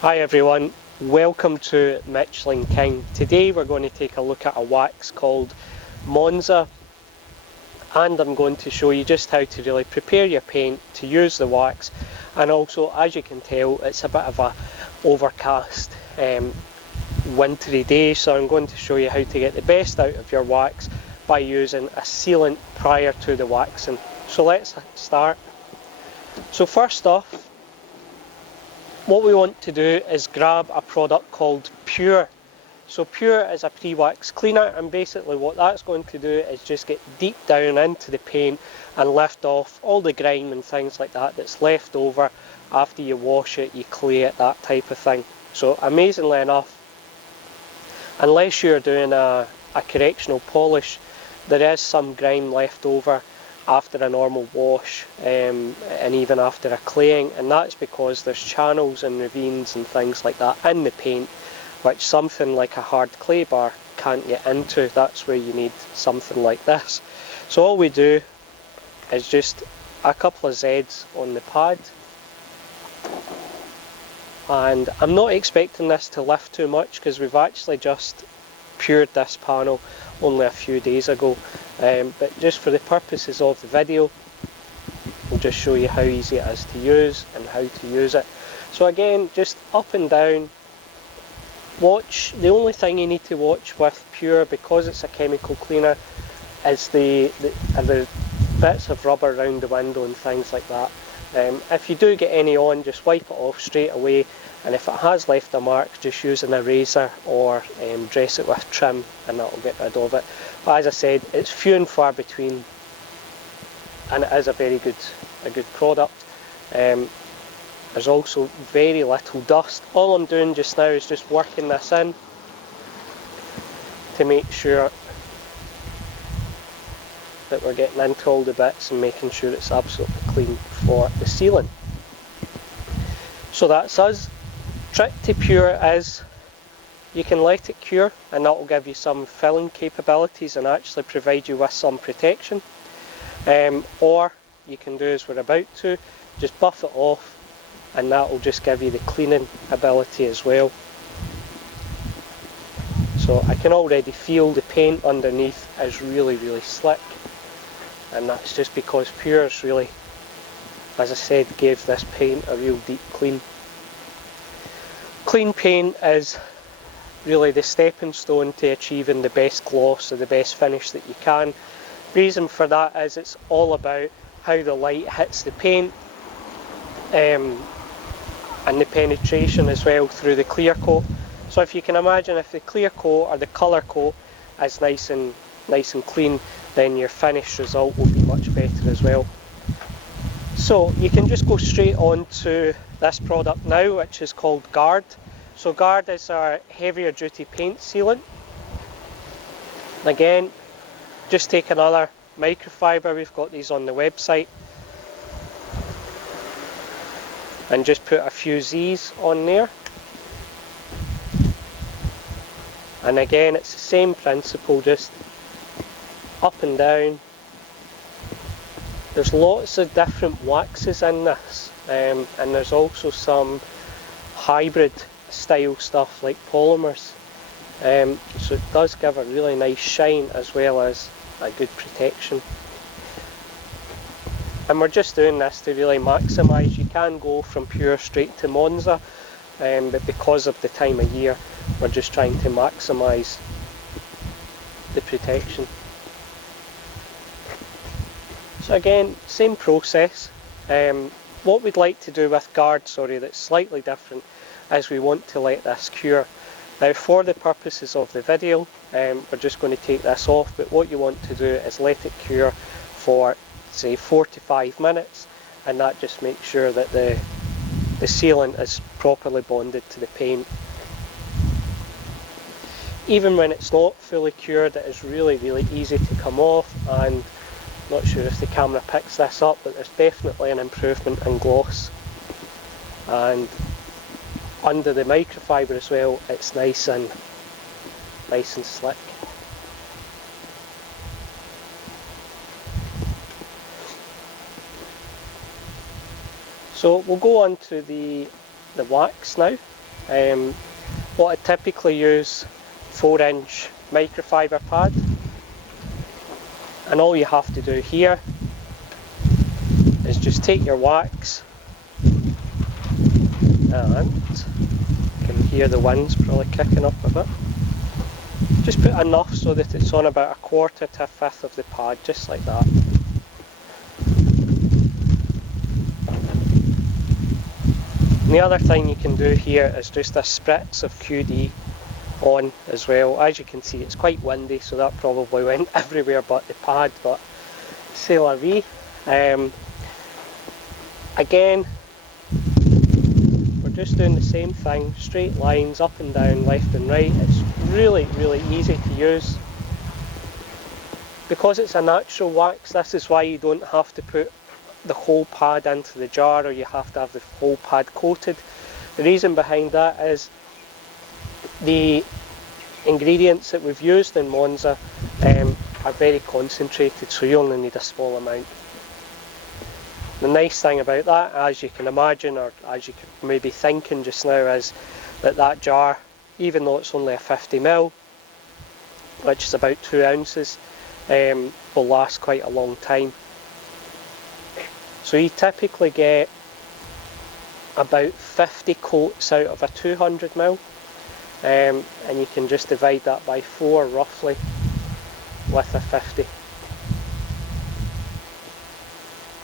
Hi everyone, welcome to Michelin King. Today we're going to take a look at a wax called Monza, and I'm going to show you just how to really prepare your paint to use the wax. And also, as you can tell, it's a bit of a overcast wintry day, so I'm going to show you how to get the best out of your wax by using a sealant prior to the waxing. So let's start. So first off, what we want to do is grab a product called Pure. So Pure is a pre-wax cleaner, and basically what that's going to do is just get deep down into the paint and lift off all the grime and things like that that's left over after you wash it, you clay it, that type of thing. So amazingly enough, unless you're doing a correctional polish, there is some grime left over after a normal wash and even after a claying, and that's because there's channels and ravines and things like that in the paint which something like a hard clay bar can't get into. That's where you need something like this. So all we do is just a couple of Z's on the pad, and I'm not expecting this to lift too much because we've actually just pured this panel only a few days ago, but just for the purposes of the video, we'll just show you how easy it is to use and how to use it. So again, just up and down. Watch, the only thing you need to watch with Pure, because it's a chemical cleaner, is the bits of rubber around the window and things like that. If you do get any on, just wipe it off straight away, and if it has left a mark, just use an eraser or dress it with trim and that will get rid of it. But as I said, it's few and far between, and it is a very good product. There's also very little dust. All I'm doing just now is just working this in to make sure that we're getting into all the bits and making sure it's absolutely clean for the sealant. So that's us. Trick to Pure is you can let it cure, and that will give you some filling capabilities and actually provide you with some protection. Or you can do as we're about to, just buff it off, and that will just give you the cleaning ability as well. So I can already feel the paint underneath is really slick, and that's just because Pure's really, as I said, gave this paint a real deep clean. Clean paint is really the stepping stone to achieving the best gloss or the best finish that you can. Reason for that is it's all about how the light hits the paint and the penetration as well through the clear coat. So if you can imagine, if the clear coat or the colour coat is nice and clean, then your finished result will be much better as well. So you can just go straight on to this product now, which is called Guard. So Guard is our heavier duty paint sealant. Again, just take another microfibre, we've got these on the website, and just put a few Z's on there. And again, it's the same principle, just up and down. There's lots of different waxes in this, and there's also some hybrid style stuff like polymers, so it does give a really nice shine as well as a good protection. And we're just doing this to really maximise. You can go from Pure straight to Monza, but because of the time of year, we're just trying to maximise the protection. So again, same process. What we'd like to do with Guard, that's slightly different, is we want to let this cure. Now for the purposes of the video, we're just going to take this off, but what you want to do is let it cure for say 4 to 5 minutes, and that just makes sure that the sealant is properly bonded to the paint. Even when it's not fully cured, it is really easy to come off, and not sure if the camera picks this up, but there's definitely an improvement in gloss. And under the microfibre as well, it's nice and slick. So we'll go on to the wax now. What I typically use 4-inch microfibre pad, and all you have to do here is just take your wax, and you can hear the wind's probably kicking up a bit. Just put enough so that it's on about 1/4 to 1/5 of the pad, just like that. And the other thing you can do here is just a spritz of QD on as well. As you can see, it's quite windy, so that probably went everywhere but the pad, but c'est la vie. Again, we're just doing the same thing, straight lines up and down, left and right. It's really easy to use. Because it's a natural wax, this is why you don't have to put the whole pad into the jar, or you have to have the whole pad coated. The reason behind that is the ingredients that we've used in Monza are very concentrated, so you only need a small amount. The nice thing about that, as you can imagine, or as you could maybe thinking just now, is that jar, even though it's only a 50ml, which is about 2 ounces, will last quite a long time. So you typically get about 50 coats out of a 200ml, and you can just divide that by 4 roughly with a 50.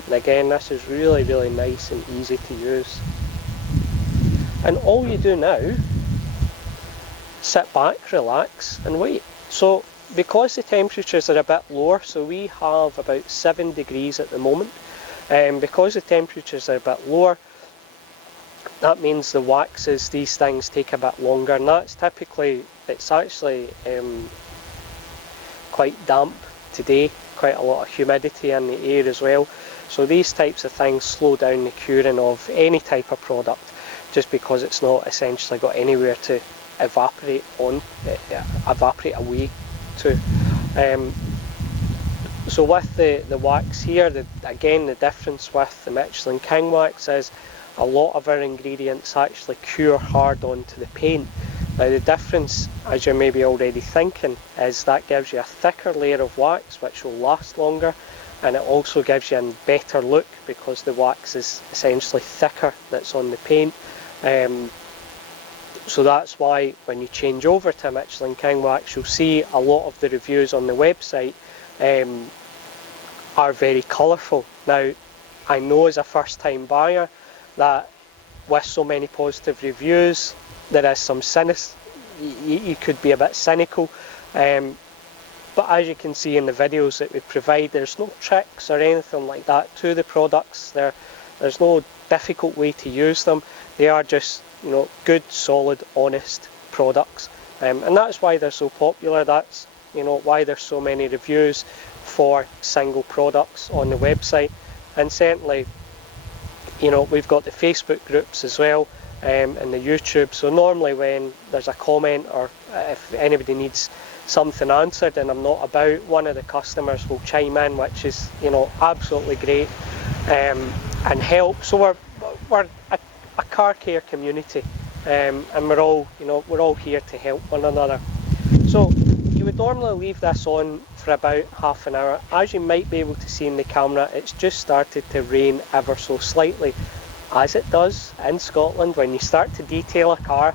And again, this is really nice and easy to use. And all you do now, sit back, relax and wait. So because the temperatures are a bit lower, so we have about 7 degrees at the moment, because the temperatures are a bit lower, that means the waxes, these things take a bit longer, and that's typically, it's actually quite damp today, quite a lot of humidity in the air as well. So these types of things slow down the curing of any type of product, just because it's not essentially got anywhere to evaporate away to. So with the wax here, again, the difference with the Michelin King wax is a lot of our ingredients actually cure hard onto the paint. Now the difference, as you're maybe already thinking, is that gives you a thicker layer of wax which will last longer, and it also gives you a better look because the wax is essentially thicker that's on the paint. So that's why when you change over to Michelin King wax, you'll see a lot of the reviews on the website are very colourful. Now, I know as a first time buyer that with so many positive reviews, there is some you could be a bit cynical, but as you can see in the videos that we provide, there's no tricks or anything like that to the products. There's no difficult way to use them. They are just, you know, good, solid, honest products, and that's why they're so popular. That's, you know, why there's so many reviews for single products on the website. And certainly, you know, we've got the Facebook groups as well, and the YouTube. So normally when there's a comment, or if anybody needs something answered and I'm not about, one of the customers will chime in, which is, you know, absolutely great, and help. So we're a car care community, and we're all, you know, we're all here to help one another. So you would normally leave this on for about half an hour. As you might be able to see in the camera, it's just started to rain ever so slightly, as it does in Scotland when you start to detail a car.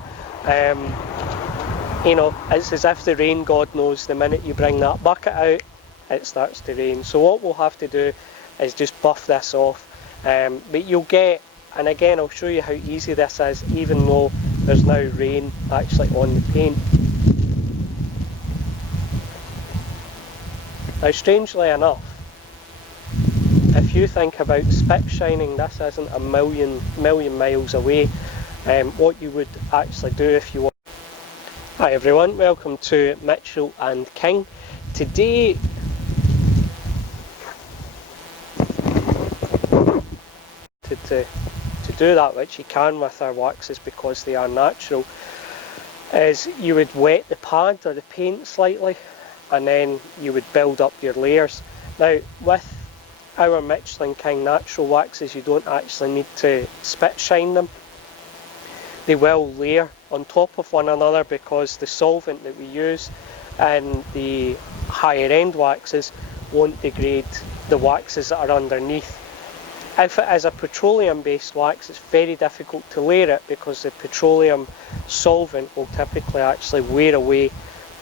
You know, it's as if the rain god knows the minute you bring that bucket out, it starts to rain. So what we'll have to do is just buff this off, but you'll get, and again I'll show you how easy this is, even though there's now rain actually on the paint. Now, strangely enough, if you think about spit shining, this isn't a million miles away. What you would actually do if you want. Hi everyone, welcome to Mitchell and King. Today to do that, which you can with our waxes because they are natural, is you would wet the pad or the paint slightly, and then you would build up your layers. Now with our Michelin King natural waxes, you don't actually need to spit shine them. They will layer on top of one another because the solvent that we use in the higher end waxes won't degrade the waxes that are underneath. If it is a petroleum based wax, it's very difficult to layer it because the petroleum solvent will typically actually wear away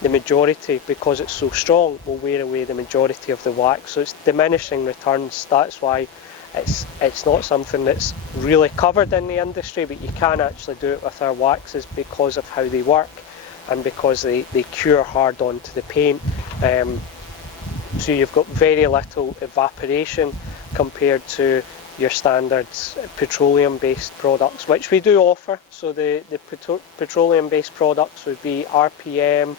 the majority, because it's so strong, will wear away the majority of the wax. So it's diminishing returns. That's why it's not something that's really covered in the industry, but you can actually do it with our waxes because of how they work and because they cure hard onto the paint. So you've got very little evaporation compared to your standard petroleum based products, which we do offer. So the petroleum based products would be RPM,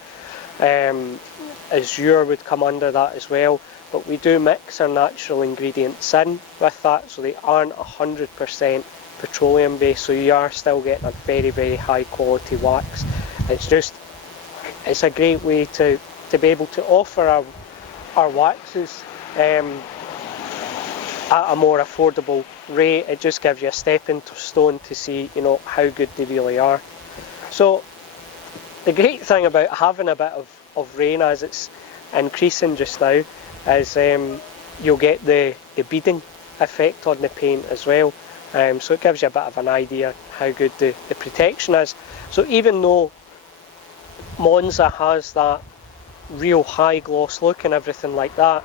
Azure would come under that as well, but we do mix our natural ingredients in with that, so they aren't 100% petroleum based, so you are still getting a very, very high quality wax. It's a great way to be able to offer our waxes at a more affordable rate. It just gives you a stepping stone to see, you know, how good they really are. So the great thing about having a bit of rain as it's increasing just now is you'll get the beading effect on the paint as well. So it gives you a bit of an idea how good the protection is. So even though Monza has that real high gloss look and everything like that,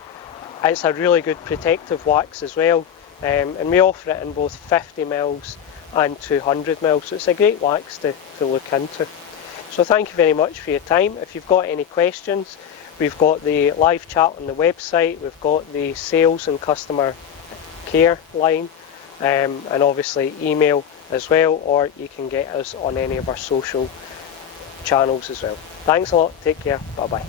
it's a really good protective wax as well, and we offer it in both 50ml and 200ml, so it's a great wax to look into. So thank you very much for your time. If you've got any questions, we've got the live chat on the website, we've got the sales and customer care line, and obviously email as well, or you can get us on any of our social channels as well. Thanks a lot, take care, bye bye.